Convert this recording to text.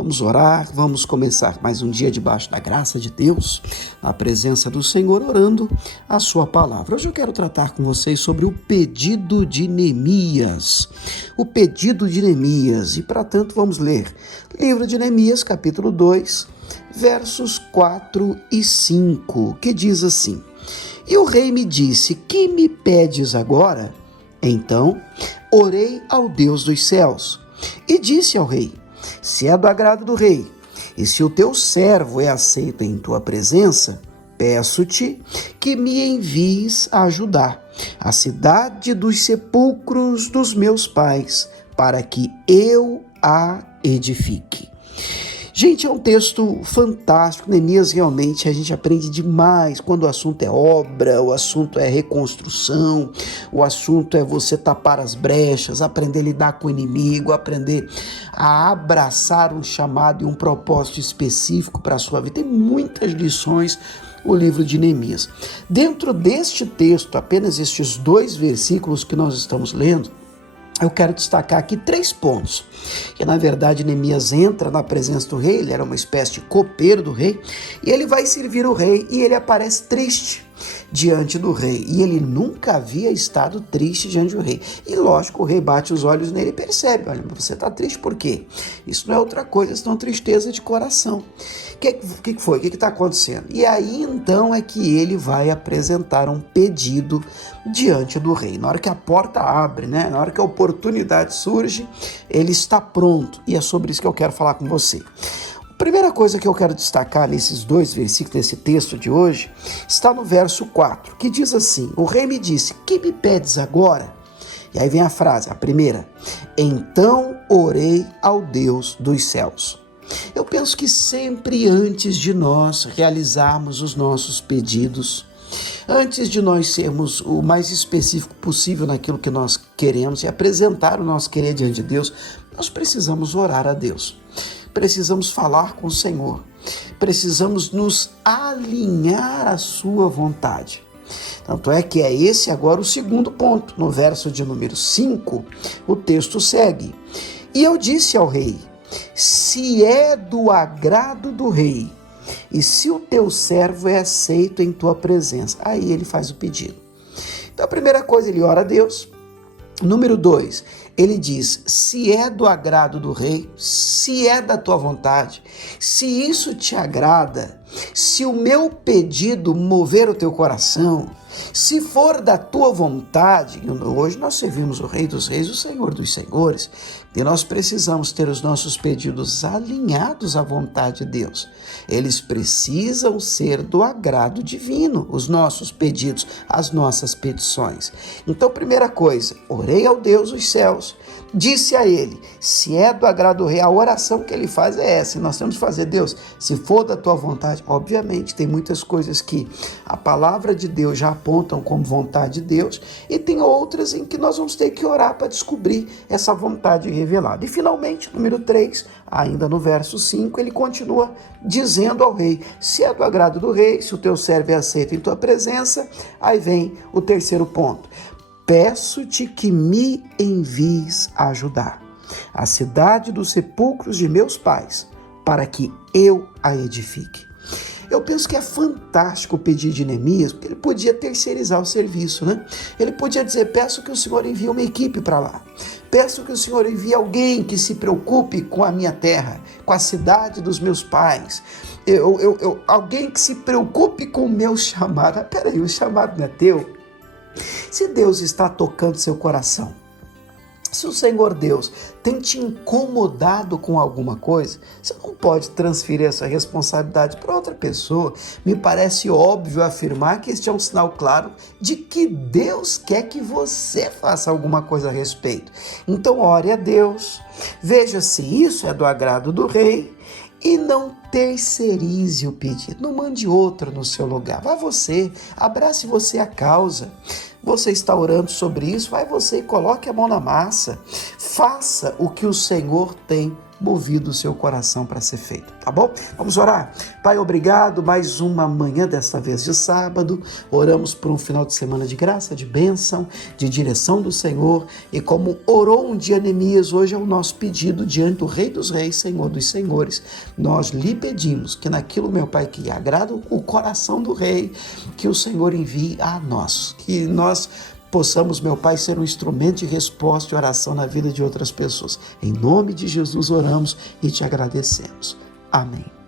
Vamos orar, vamos começar mais um dia debaixo da graça de Deus, na presença do Senhor, orando a sua palavra. Hoje eu quero tratar com vocês sobre o pedido de Neemias. O pedido de Neemias, e para tanto vamos ler livro de Neemias, capítulo 2, versos 4 e 5, que diz assim: E o rei me disse, que me pedes agora? Então orei ao Deus dos céus e disse ao rei: Se é do agrado do rei, e se o teu servo é aceito em tua presença, peço-te que me envies a ajudar a cidade dos sepulcros dos meus pais, para que eu a edifique. Gente, é um texto fantástico. Neemias, realmente a gente aprende demais quando o assunto é obra, o assunto é reconstrução, o assunto é você tapar as brechas, aprender a lidar com o inimigo, aprender a abraçar um chamado e um propósito específico para a sua vida. Tem muitas lições o livro de Neemias. Dentro deste texto, apenas estes 2 versículos que nós estamos lendo, eu quero destacar aqui 3 pontos, que na verdade Neemias entra na presença do rei, ele era uma espécie de copeiro do rei, e ele vai servir o rei e ele aparece triste diante do rei, e ele nunca havia estado triste diante do rei, e lógico, o rei bate os olhos nele e percebe: olha, você está triste por quê? Isso não é outra coisa, senão tristeza de coração. O que foi? O que está acontecendo? E aí então é que ele vai apresentar um pedido diante do rei. Na hora que a porta abre, na hora que a oportunidade surge, ele está pronto, e é sobre isso que eu quero falar com você. A primeira coisa que eu quero destacar nesses 2 versículos desse texto de hoje está no verso 4, que diz assim: O rei me disse, que me pedes agora? E aí vem a frase, a primeira: Então orei ao Deus dos céus. Eu penso que sempre antes de nós realizarmos os nossos pedidos, antes de nós sermos o mais específico possível naquilo que nós queremos e apresentar o nosso querer diante de Deus, nós precisamos orar a Deus. Precisamos falar com o Senhor, precisamos nos alinhar à sua vontade. Tanto é que é esse agora o segundo ponto. No verso de número 5, o texto segue: E eu disse ao rei, se é do agrado do rei, e se o teu servo é aceito em tua presença. Aí ele faz o pedido. Então a primeira coisa, ele ora a Deus. Número 2, ele diz, se é do agrado do rei, se é da tua vontade, se isso te agrada, se o meu pedido mover o teu coração, se for da tua vontade. Hoje nós servimos o Rei dos Reis, o Senhor dos Senhores, e nós precisamos ter os nossos pedidos alinhados à vontade de Deus. Eles precisam ser do agrado divino, os nossos pedidos, as nossas petições. Então, primeira coisa, orei ao Deus dos céus, disse a ele, se é do agrado do rei, a oração que ele faz é essa, e nós temos que fazer: Deus, se for da tua vontade. Obviamente, tem muitas coisas que a palavra de Deus já apontam como vontade de Deus, e tem outras em que nós vamos ter que orar para descobrir essa vontade revelada. E finalmente, número 3, ainda no verso 5, ele continua dizendo ao rei, se é do agrado do rei, se o teu servo é aceito em tua presença. Aí vem o terceiro ponto: peço-te que me envies a ajudar a cidade dos sepulcros de meus pais, para que eu a edifique. Eu penso que é fantástico o pedido de Neemias, porque ele podia terceirizar o serviço, Ele podia dizer, peço que o Senhor envie uma equipe para lá. Peço que o Senhor envie alguém que se preocupe com a minha terra, com a cidade dos meus pais. Alguém que se preocupe com o meu chamado. Peraí, o chamado não é teu? Se Deus está tocando seu coração, se o Senhor Deus tem te incomodado com alguma coisa, você não pode transferir essa responsabilidade para outra pessoa. Me parece óbvio afirmar que este é um sinal claro de que Deus quer que você faça alguma coisa a respeito. Então ore a Deus, veja se isso é do agrado do rei, e não terceirize o pedido, não mande outro no seu lugar. Vá você, abrace você a causa. Você está orando sobre isso, vai você e coloque a mão na massa. Faça o que o Senhor tem movido o seu coração para ser feito, tá bom? Vamos orar. Pai, obrigado, mais uma manhã desta vez de sábado, oramos por um final de semana de graça, de bênção, de direção do Senhor, e como orou um dia Neemias, hoje é o nosso pedido diante do Rei dos Reis, Senhor dos Senhores. Nós lhe pedimos que naquilo, meu Pai, que agrada o coração do Rei, que o Senhor envie a nós, que nós possamos, meu Pai, ser um instrumento de resposta e oração na vida de outras pessoas. Em nome de Jesus oramos e te agradecemos. Amém.